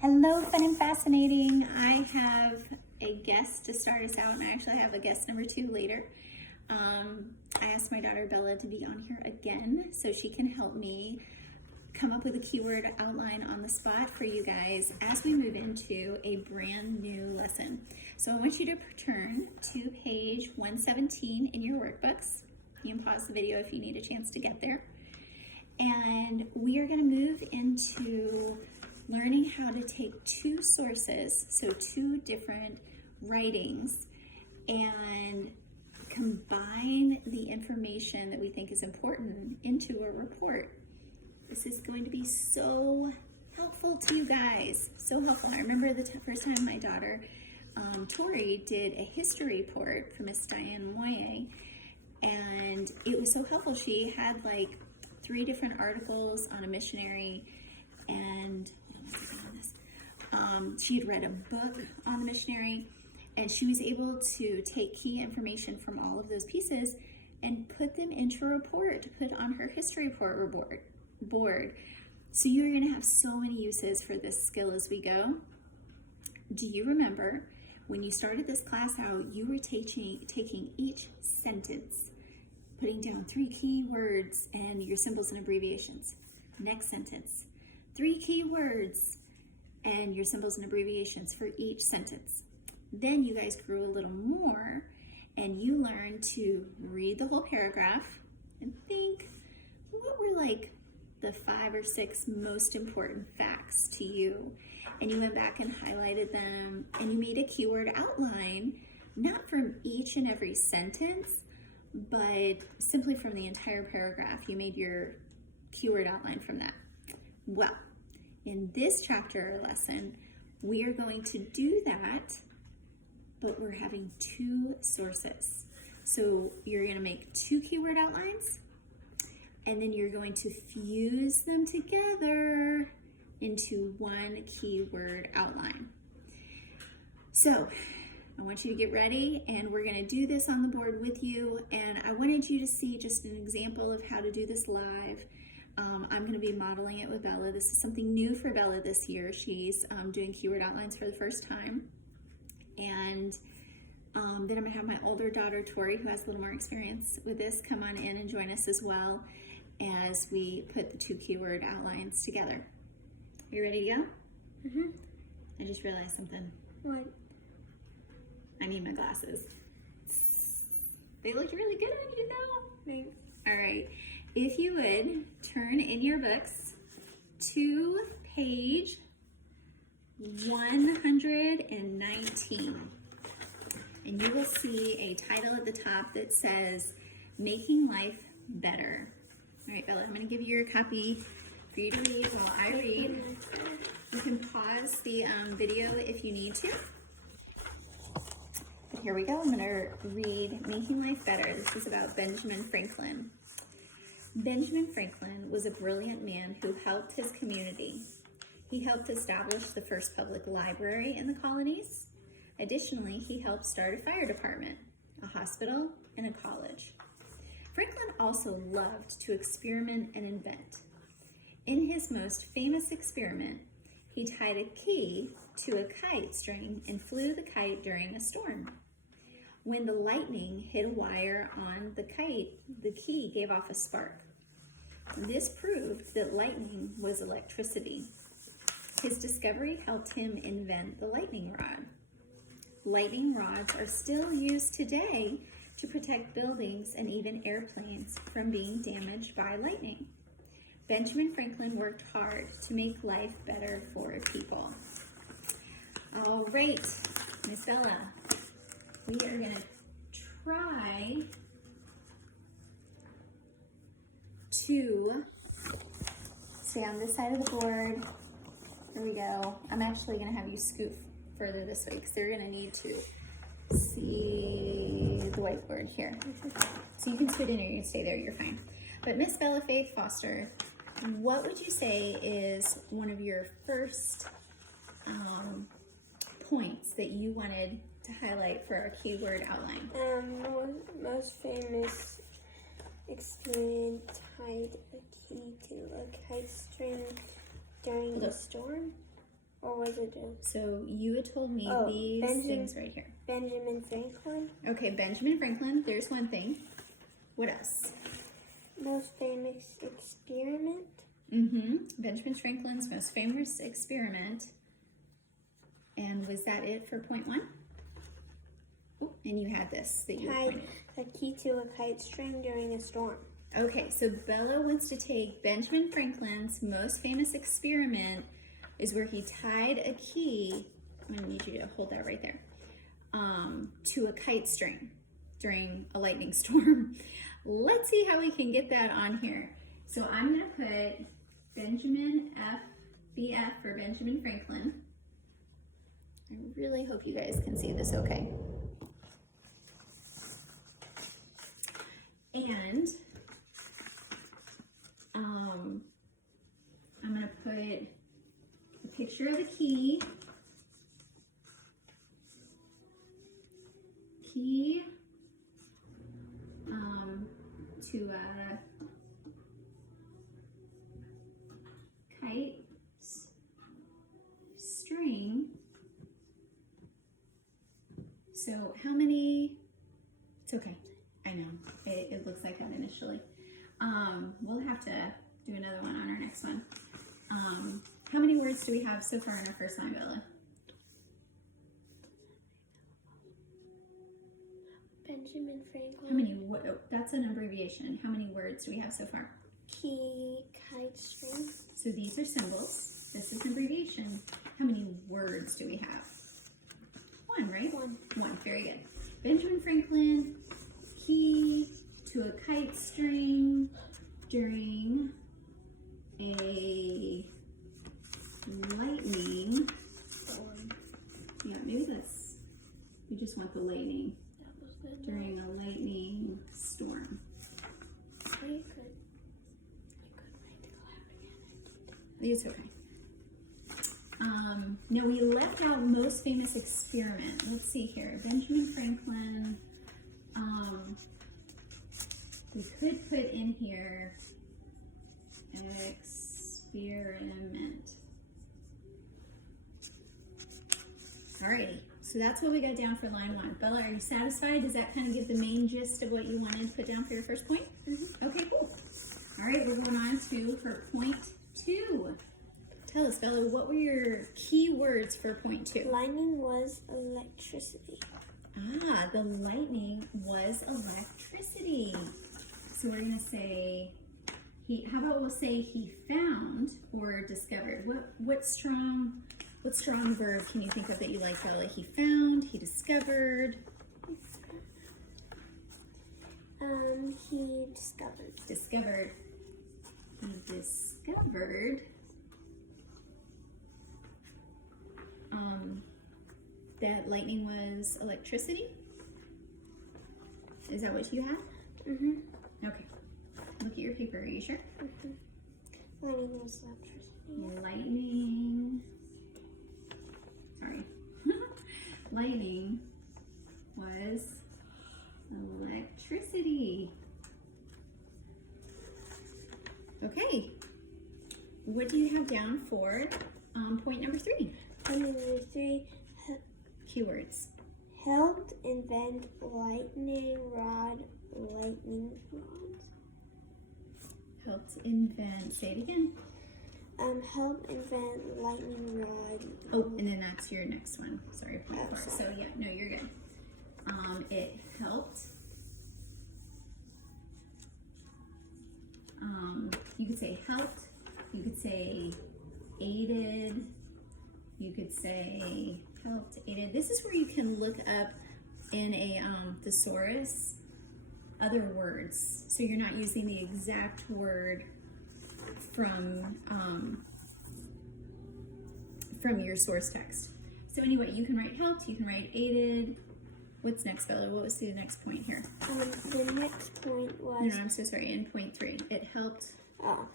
Hello, fun and fascinating. I have a guest to start us out, and I actually have a guest number 2 later. I asked my daughter Bella to be on here again so she can help me come up with a keyword outline on the spot for you guys as we move into a brand new lesson. So I want you to turn to page 117 in your workbooks. You can pause the video if you need a chance to get there. And we are going to move into learning how to take 2 sources, so 2 different writings, and combine the information that we think is important into a report. This is going to be so helpful to you guys, so helpful. I remember the first time my daughter, Tori, did a history report for Miss Diane Moye, and it was so helpful. She had like 3 different articles on a missionary, and she had read a book on the missionary, and she was able to take key information from all of those pieces and put them into a report to put on her history report board. So you're going to have so many uses for this skill as we go. Do you remember when you started this class out, you were taking each sentence, putting down 3 key words and your symbols and abbreviations. Next sentence, 3 key words and your symbols and abbreviations for each sentence. Then you guys grew a little more and you learned to read the whole paragraph and think, what were like the 5 or 6 most important facts to you? And you went back and highlighted them, and you made a keyword outline, not from each and every sentence, but simply from the entire paragraph. You made your keyword outline from that. Well, in this chapter or lesson, we are going to do that, but we're having 2 sources. So you're going to make 2 keyword outlines, and then you're going to fuse them together into 1 keyword outline. So I want you to get ready, and we're going to do this on the board with you. And I wanted you to see just an example of how to do this live. I'm going to be modeling it with Bella. This is something new for Bella this year. She's doing keyword outlines for the first time. And then I'm going to have my older daughter, Tori, who has a little more experience with this, come on in and join us as well as we put the 2 keyword outlines together. Are you ready to go? Mm-hmm. I just realized something. What? I need my glasses. They look really good on you though. Thanks. All right. If you would turn in your books to page 119, and you will see a title at the top that says Making Life Better. All right, Bella, I'm going to give you your copy for you to read while I read. You can pause the video if you need to. But here we go. I'm going to read Making Life Better. This is about Benjamin Franklin. Benjamin Franklin was a brilliant man who helped his community. He helped establish the first public library in the colonies. Additionally, he helped start a fire department, a hospital, and a college. Franklin also loved to experiment and invent. In his most famous experiment, he tied a key to a kite string and flew the kite during a storm. When the lightning hit a wire on the kite, the key gave off a spark. This proved that lightning was electricity. His discovery helped him invent the lightning rod. Lightning rods are still used today to protect buildings and even airplanes from being damaged by lightning. Benjamin Franklin worked hard to make life better for people. All right, Miss Bella, we are going to try to stay on this side of the board. Here we go. I'm actually going to have you scoot further this way because they're going to need to see the whiteboard here. So you can scoot in or you can stay there, you're fine. But Miss Bella Faith Foster, what would you say is one of your first points that you wanted to highlight for our keyword outline? Most famous experiment tied a key to a kite string during the storm. Or was it just So you had told me Oh, these Benjamin- things right here. Benjamin Franklin? Okay, Benjamin Franklin, there's one thing. What else? Most famous experiment? Benjamin Franklin's most famous experiment. And was that it for point one? Ooh, and you had this that you Tied pointed. a key to a kite string during a storm. Okay, so Bella wants to take Benjamin Franklin's most famous experiment is where he tied a key, I'm gonna need you to hold that right there, to a kite string during a lightning storm. Let's see how we can get that on here. So I'm gonna put Benjamin BF for Benjamin Franklin. I really hope you guys can see this okay. And I'm gonna put a picture of a key. To a kite string. So how many? It's okay. I know it looks like that initially. We'll have to do another one on our next one. How many words do we have so far in our first line, Bella? Benjamin Franklin. How many? That's an abbreviation. How many words do we have so far? Key, kite string. So these are symbols. This is an abbreviation. How many words do we have? One, right? One. Very good. Benjamin Franklin, key to a kite string during a lightning. Yeah, maybe that's. We just want the lightning. During a lightning storm. We could write the cloud again. It's okay. No, we left out most famous experiment. Let's see here. Benjamin Franklin. We could put in here experiment. Alrighty. So that's what we got down for line one. Bella, are you satisfied? Does that kind of give the main gist of what you wanted to put down for your first point? Okay, cool. All right, we're going on to for point two. Tell us, Bella, what were your key words for point two? Lightning was electricity. Ah, the lightning was electricity. So we're gonna say how about we'll say he found or discovered? What strong verb can you think of that you like, Bella? He found, he discovered. He discovered. Discovered. He discovered that lightning was electricity. Is that what you have? Okay. Look at your paper. Are you sure? Lightning was electricity. Lightning. Sorry. Lightning was electricity. Okay. What do you have down for point number three? Point number three. Keywords. Helped invent lightning rod. Lightning rods. Helped invent. Say it again. Helped invent lightning rod. Oh, and then that's your next one. Sorry, point four. sorry. So yeah, no, you're good. It helped. You could say helped. You could say aided. You could say helped, aided. This is where you can look up in a thesaurus other words, so you're not using the exact word from your source text. So anyway, you can write helped, you can write aided. What's next, Bella? What was the next point here? The next point was. No, I'm so sorry. In point three, it helped Oh.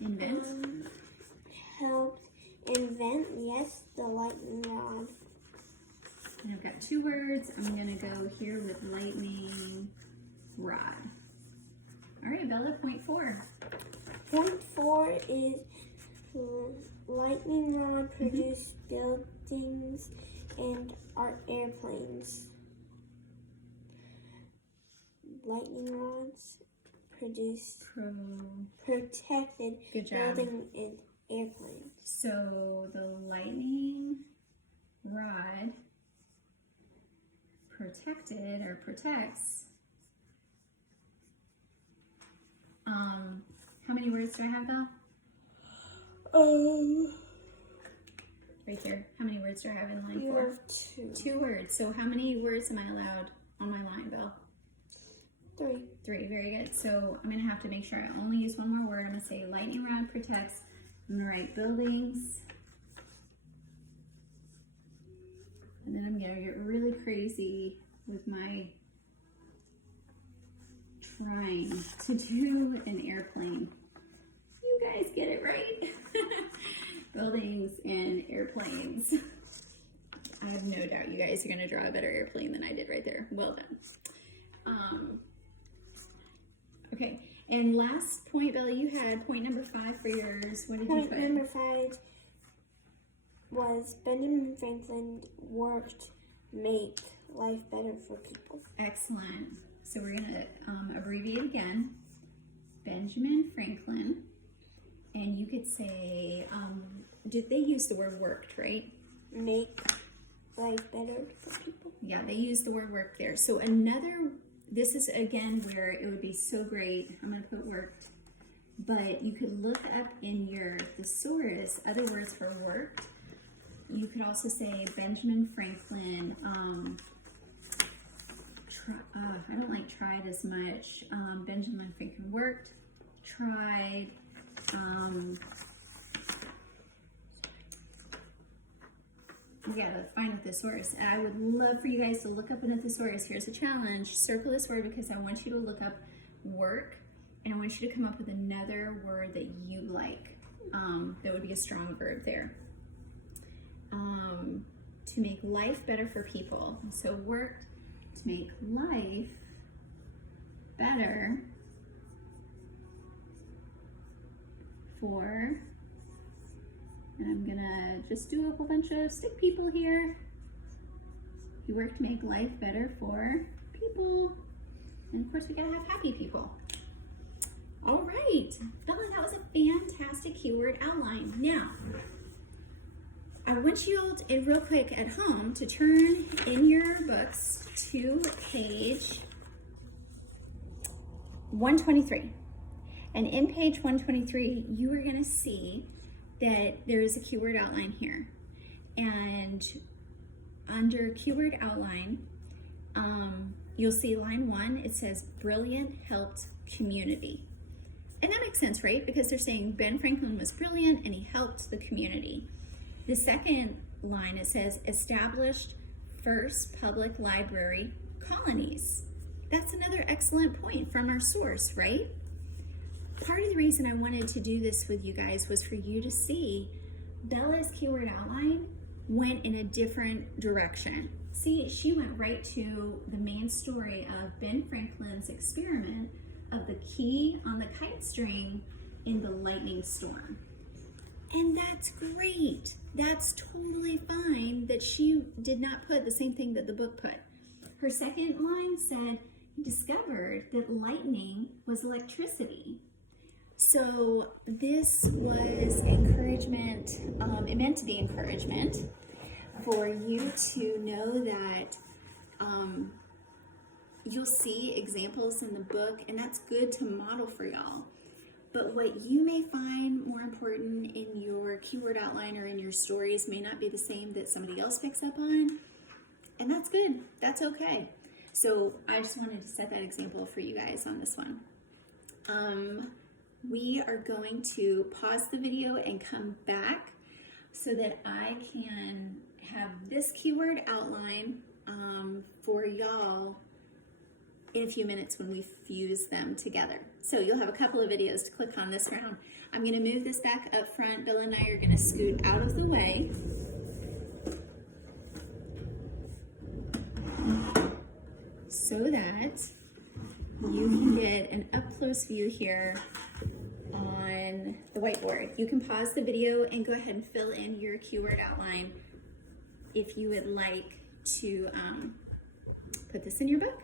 invent. Helped invent, yes, the lightning rod. And I've got two words. I'm gonna go here with lightning rod. All right, Bella. Point four. Point four is lightning rod produce buildings and airplanes. Lightning rods produce protected Good job. buildings and airplanes. So the lightning rod protected or protects. How many words do I have, Belle? Right there. How many words do I have in line You 4? have 2. 2 words. So how many words am I allowed on my line, Belle? 3. 3. Very good. So I'm going to have to make sure I only use one more word. I'm going to say lightning rod protects. I'm going to write buildings. And then I'm going to get really crazy with my trying to do an airplane. You guys get it right. Buildings and airplanes. I have no doubt you guys are going to draw a better airplane than I did right there. Well done. Okay, and last point, Bella, you had point number 5 for yours. What did you Point put? number 5 was Benjamin Franklin worked make life better for people. Excellent. So we're going to abbreviate again. Benjamin Franklin. And you could say, did they use the word worked, right? Make life better for people. Yeah, they used the word work there. So this is again where it would be so great. I'm going to put worked. But you could look up in your thesaurus other words for worked. You could also say Benjamin Franklin, I don't like tried as much. Benjamin Franklin worked, tried, you gotta find a thesaurus. And I would love for you guys to look up in a thesaurus. Here's a challenge. Circle this word because I want you to look up work and I want you to come up with another word that you like. That would be a strong verb there. To make life better for people. So work to make life better for, and I'm gonna just do a whole bunch of stick people here. You work to make life better for people. And of course we gotta have happy people. All right, Bella, that was a fantastic keyword outline. Now, I want you all to, real quick at home to turn in your books to page 123. And in page 123, you are going to see that there is a keyword outline here. And under keyword outline, you'll see line 1, it says brilliant helped community. And that makes sense, right? Because they're saying Ben Franklin was brilliant and he helped the community. The second line, it says established first public library colonies. That's another excellent point from our source, right? Part of the reason I wanted to do this with you guys was for you to see Bella's keyword outline went in a different direction. See, she went right to the main story of Ben Franklin's experiment of the key on the kite string in the lightning storm. And that's great. That's totally fine that she did not put the same thing that the book put. Her second line said, he discovered that lightning was electricity. So this was encouragement, it meant to be encouragement for you to know that you'll see examples in the book, and that's good to model for y'all. But what you may find more important in your keyword outline or in your stories may not be the same that somebody else picks up on, and that's good. That's okay. So I just wanted to set that example for you guys on this one. We are going to pause the video and come back so that I can have this keyword outline for y'all in a few minutes when we fuse them together. So you'll have a couple of videos to click on this round. I'm going to move this back up front. Bill and I are going to scoot out of the way. So that you can get an up-close view here on on the whiteboard. You can pause the video and go ahead and fill in your keyword outline if you would like to put this in your book.